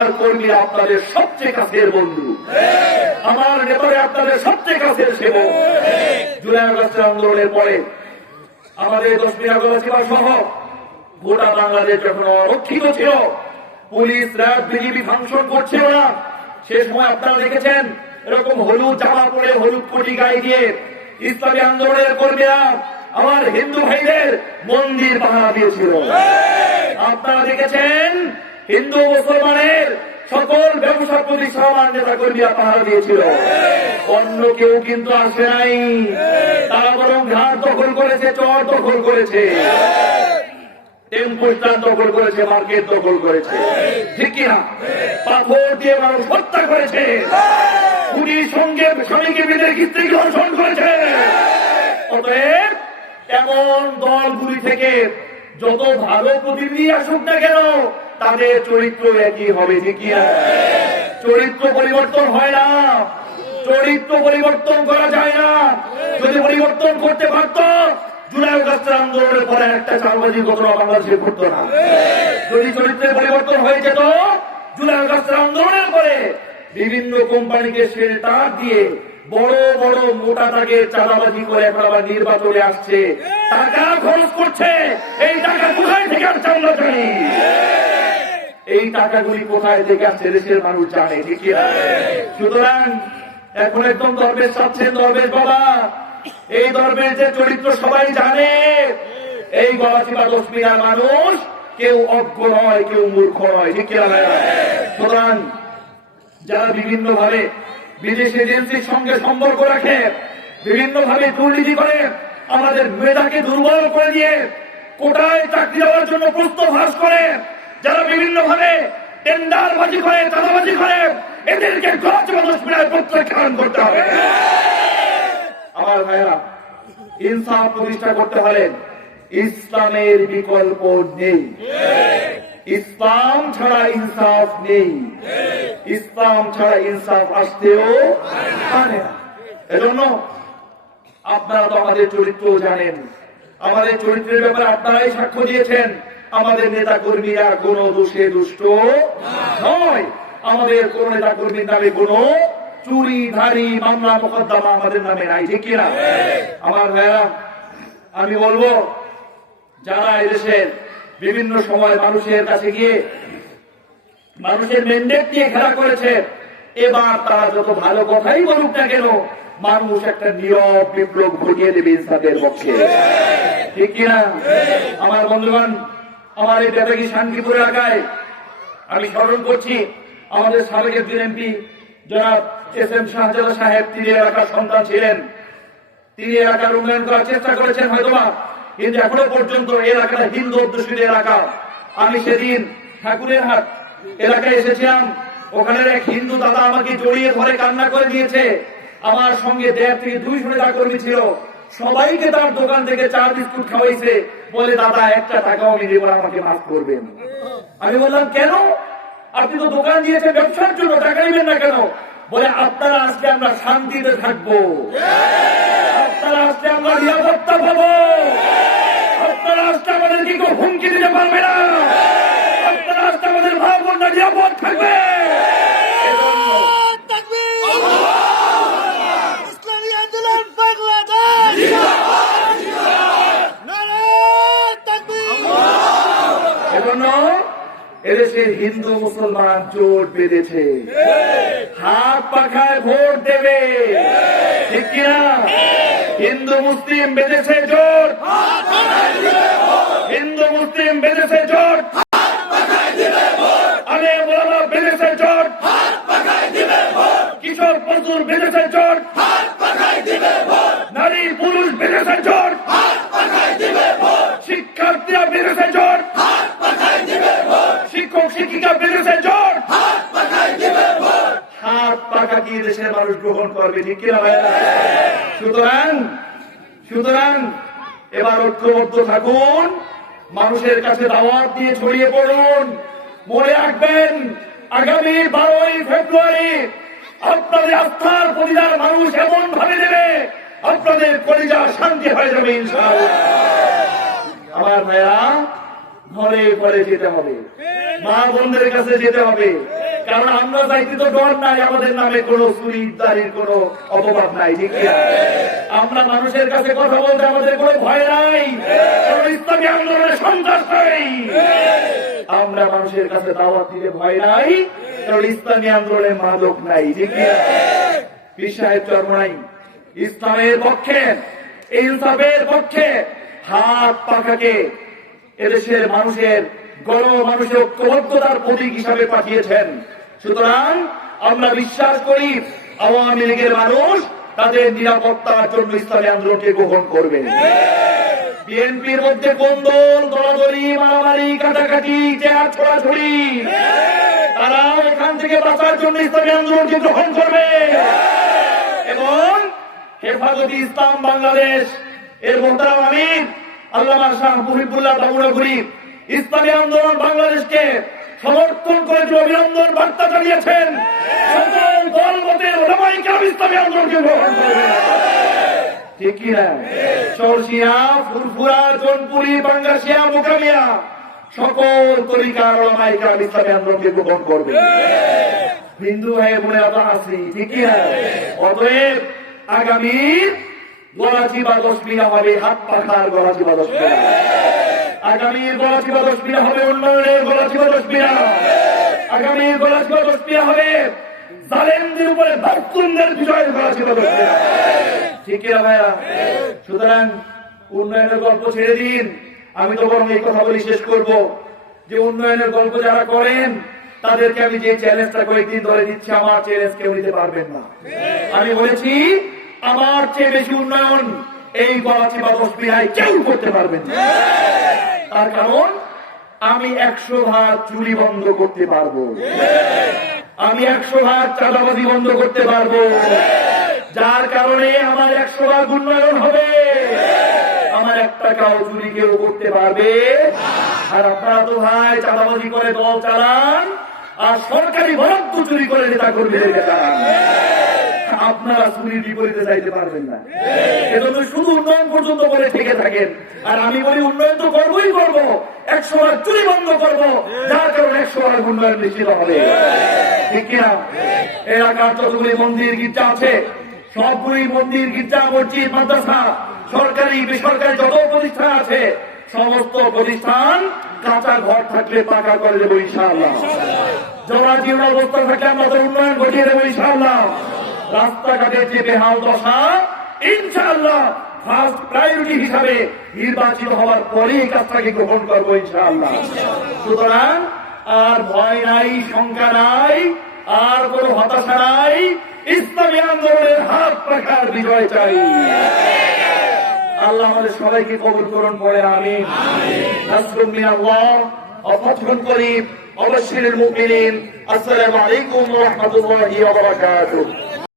কর্মীরা আপনাদের সবচেয়ে কাছের বন্ধু, আমার নেতারা আপনাদের সবচেয়ে কাছের সেবক। জুলাই আগস্টের আন্দোলনের পরে আমাদের 10 মিনাগোলা সহ গোটা বাংলাদেশ যখন অরক্ষিত ছিল, পুলিশ র্যাব বিজিবি ফাংশন করছিল না, সে সময় আপনারা দেখেছেন এরকম হলুদ জামা পরে হলুদ কোটি গায়ে দিয়ে ইসলামী আন্দোলনের কর্মীরা আমার হিন্দু ভাইদের মন্দির পাহারা দিয়েছিল। আপনারা দেখেছেন হিন্দু মুসলমানের সকল ব্যবসা প্রতিষ্ঠান আমার নেতা কর্মীরা পাহারা দিয়েছিল। অন্য কেউ কিন্তু আসে নাই, তারা বরং ঘাট দখল করেছে, চর দখল করেছে, টেম্পো স্ট্যান্ড দখল করেছে, মার্কেট দখল করেছে, ঠিক কিনা? পাথর দিয়ে মানুষ হত্যা করেছে, পুলিশ সঙ্গে স্বামীকে বেঁধে স্ত্রীকে ধর্ষণ করেছে। অতএব এমন দলগুলি থেকে যত ভালো প্রতিনিধি আসুক না কেন, তাদের চরিত্র একই হবে, ঠিক কিনা? চরিত্র পরিবর্তন হয় না, চরিত্র পরিবর্তন করা যায় না। যদি পরিবর্তন করতে পারত, জুলাই আগস্টের আন্দোলনের পরে একটা চাঁদাবাজি ঘটনা বাংলাদেশে ঘটতো না। যদি চরিত্রের পরিবর্তন হয়ে যেত, জুলাই আগস্টের আন্দোলনের পরে বিভিন্ন কোম্পানিকে শেল্টার দিয়ে বড় বড় মোটা দাগের চাঁদাবাজি করে এখন আবার নির্বাচনে আসছে, টাকা খরচ করছে। এই টাকা কোথায় থেকে আসছে আমরা জানি, এই টাকাগুলি কোথায় থেকে আসছে দেশের মানুষ জানে, ঠিক কিনা? সুতরাং এখন একদম দরবেশ চাচ্ছেন, দরবেশ বাবা, এই দরবেশের চরিত্র সবাই জানে। এই গলাচিপা 10 মিনার মানুষ কেউ অজ্ঞ নয়, কেউ মূর্খ নয়, ঠিক কিনা? সুতরাং যারা বিভিন্ন ভাবে বিদেশি এজেন্সির সঙ্গে সম্পর্ক রাখে, বিভিন্ন ভাবে দুর্নীতি করে, আমাদের মেধাকে দুর্বল করে দিয়ে কোটায় চাকরি দেওয়ার জন্য প্রস্তাব ফাঁস করে, যারা বিভিন্ন ভাবে টেন্ডারবাজি করে, চাঁদাবাজি করে, এদেরকে গলাচিপা 10 মিনার প্রত্যাখ্যান করতে হবে। আমার ভাইয়েরা, ইনসাফ প্রতিষ্ঠা করতে হলে ইসলামের বিকল্প নেই, ইসলাম ছাড়া ইনসাফ নেই, ইসলাম ছাড়া ইনসাফ আসতেও পারে না। এজন্য আপনারা তো আমাদের চরিত্র জানেন, আমাদের চরিত্রের ব্যাপারে আপনারাই সাক্ষ্য দিয়েছেন। আমাদের নেতা কর্মীরা কোন দোষে দুষ্ট নয়, আমাদের কোন নেতা কর্মীর নামে কোন চুরি ধারি মামলা মোকদ্দমা আমাদের নামে নাই, ঠিক কিনা? আমার ভাইয়েরা, আমি বলবো যারা এদেশের বিভিন্ন সময় মানুষের কাছে গিয়ে মানুষের ম্যান্ডেট নিয়ে খেলা করেছে, এবার তারা যত ভালো কথাই বলুক না কেন, মানুষ একটা নীরব বিপ্লব ঘটিয়ে দেবে ইনসাফের পক্ষে, ঠিক কিনা? আমার বন্ধুগণ, আমার এই বেতাগী শান্তিপুর এলাকায় আমি স্মরণ করছি আমাদের সাবেক একজন এমপি জনাব এস.এম. শাহজাদা সাহেব। তিনি এলাকার সন্তান ছিলেন, তিনি এলাকার উন্নয়ন করার চেষ্টা করেছেন হয়তোবা, কিন্তু এখনো পর্যন্ত এলাকাটা হিন্দু অধ্যুষিত এলাকা। আমি সেদিন ঠাকুরের হাট এলাকায় এসেছিলাম, ওখানের এক হিন্দু দাদা আমাকে জড়িয়ে ধরে কান্না করে দিয়েছে। আমার সঙ্গে 1.5 থেকে 200 নেতা কর্মী ছিল, সবাইকে তার দোকান থেকে চা বিস্কুট খাওয়াইছে, বলে দাদা একটা টাকাও আমি দেব না, আমাকে মাফ করবেন। আমি বললাম কেন? আপনি তো দোকান দিয়েছেন ব্যবসার জন্য, টাকা নেবেন না কেন? বলে আপনারা আসলে আমরা শান্তিতে থাকবো, আপনারা আসলে আমরা নিরাপত্তা পাবো, আপনারা আসলে আমাদেরকে কেউ হুমকি দিতে পারবে না, আপনারা আসলে আমাদের ভাই বোনরা নিরাপদ থাকবে। এদেশের হিন্দু মুসলমান জোট বেঁধেছে, হাত পাখায় ভোট দেবে, ঠিক কিনা? হিন্দু মুসলিম বেঁধেছে জোট, হিন্দু মুসলিম বেঁধেছে জোট, আলেম ওলামা বেঁধেছে জোট, কিশোর প্রচুর বেঁধেছে জোট, নারী পুরুষ বেঁধেছে জোট, শিক্ষার্থীরা বেঁধেছে জোট, শিক্ষক শিক্ষিকা বেঁধেছে জোট, হাত পাকা কি দেশের মানুষ গ্রহণ করবে, ঠিক কিনা ভাইয়া? সুতরাং এবার ঐক্যবদ্ধ থাকুন, মানুষের কাছে দাওয়াত দিয়ে ছড়িয়ে পড়ুন। মনে রাখবেন, আগামী 12ই ফেব্রুয়ারি আপনাদের আস্থার প্রতিদান মানুষ এমন ভাবে দেবে, আপনাদের কলিজা শান্তি হয়ে যাবে ইনশাআল্লাহ। আমার ভাইয়া, ঘরে ঘরে যেতে হবে, মা বোনদের কাছে যেতে হবে, কারণ আমরা যাইতে তো ডর নাই, আমাদের নামে কোনো চুরিদারির কোনো অপবাদ নাই, ঠিক কিনা? আমরা মানুষের কাছে কথা বলতে আমাদের কোনো ভয় নাই, কারণ ইসলামী আন্দোলনের সন্ত্রাস নাই। আমরা মানুষের কাছে দাওয়াত দিতে ভয় নাই, কারণ ইসলামী আন্দোলনের মাদক নাই, ঠিক কিনা? পীর সাহেব চরমনাই ইসলামের পক্ষে, ইনসাফের পক্ষে হাত পাখাকে এদেশের মানুষের মানুষের ঐক্যবদ্ধতার প্রতীক হিসাবে পাঠিয়েছেন। সুতরাং আমরা বিশ্বাস করি আওয়ামী লীগের মানুষ তাদের নিরাপত্তার জন্য ইসলামী আন্দোলনকে গ্রহণ করবে। বিএনপির মধ্যে কোন্দল, দলাদলি, মারামারি, কাটাকাটি, চেয়ার ছোড়াছড়ি, তারাও এখান থেকে বাঁচার জন্য ইসলামী আন্দোলনকে গ্রহণ করবে। এবং হেফাজতে ইসলাম বাংলাদেশ এর মোহতারাম আমির আল্লামা শাহ মুহিবুল্লাহ বাবুনগরী ইসলামী আন্দোলন বাংলাদেশকে সমর্থন করে যে অভিনন্দন বার্তা জানিয়েছেন, সকল দলমতের ওলামায়ে কেরাম ইসলামী আন্দোলনকে গ্রহণ করবে, ঠিক কিনা? চরসিয়া, ফুরফুরা, জোনপুরি, বাঙ্গাসিয়া, মোকামিয়া সকল তরিকার ওলামায়ে কেরাম ইসলামী আন্দোলনকে গ্রহণ করবে। হিন্দু ভাই বোনেরা তো আছি, ঠিক কিনা? অতএব আগামী গলাচিপা দশমিনা হবে হাত পাখার গলাচিপা দশমিনা, আগামীর গলাচিপা দশমিনা হবে উন্নয়নের গলাচিপা দশমিনা, আগামীর গলাচিপা দশমিনা হবে জালেমদের উপরে বাস্তুন্দের বিষয়ের গলাচিপা দশমিনা, ঠিক কিনা ভাইয়া? সুতরাং উন্নয়নের গল্প ছেড়ে দিন, আমি তো বরং এই কথা বলি শেষ করব যে উন্নয়নের গল্প যারা করেন তাদেরকে আমি যে চ্যালেঞ্জটা কয়েকদিন ধরে দিচ্ছি, আমার চ্যালেঞ্জ কেউ নিতে পারবেন না। আমি বলেছি আমার চেয়ে বেশি উন্নয়ন এই গলাচিপা দশমিনায় কেউ করতে পারবেন না। তার কারণ আমি 100 চুরি বন্ধ করতে পারবো, আমি 100 চাঁদাবাজি বন্ধ করতে পারবো, যার কারণে আমার 100 উন্নয়ন হবে। আমার 1 টাকাও চুরি কেউ করতে পারবে। আর আপনারা তো ভাই চাঁদাবাজি করে দল চালান, আর সরকারি বরাদ্দ চুরি করে নেতা কর্মীদেরকে চালান। আপনারা চুরির বিপরীতে যাইতে পারবেন না, এজন্য শুধু উন্নয়ন পর্যন্ত করে থেকে থাকেন। আর আমি বলি উন্নয়ন তো করবোই করবো, 100 চুরি বন্ধ করবো, যার কারণে 100 উন্নয়ন নিশ্চিত হবে, ঠিক কিনা? এলাকার যতগুলি মন্দির গির্জা আছে সবগুলি মন্দির, গির্জা, মসজিদ, মাদ্রাসা, সরকারি বেসরকারি যত প্রতিষ্ঠান আছে সমস্ত প্রতিষ্ঠান কাঁচা ঘর থাকলে পাকা করে দেবো ইনশাআল্লাহ। জরাজীর্ণ অবস্থা থাকলে আমরা তো উন্নয়ন ঘটিয়ে দেবো ইনশাআল্লাহ। রাস্তাঘাটের যে বেহাল দশা ইনশাআল্লাহ ফার্স্ট প্রায়োরিটি হিসাবে নির্বাচিত হওয়ার পরে এই কাজটাকে গ্রহণ করবো ইনশাআল্লাহ। সুতরাং আর ভয় নাই, শঙ্কা নাই, আর কোন হতাশা নাই, ইসলামী আন্দোলনের হাত পাখার বিজয় চাই। আল্লাহ আমাদের সবাইকে কবুল করুন, পড়ে আমিন। নাসরুম মিনাল্লাহ ওয়া ফাতহুন করিম ওয়া বাশশিরিল মুমিনিন। আসসালামু আলাইকুম ওয়া রাহমাতুল্লাহি ওয়া বারাকাতুহু।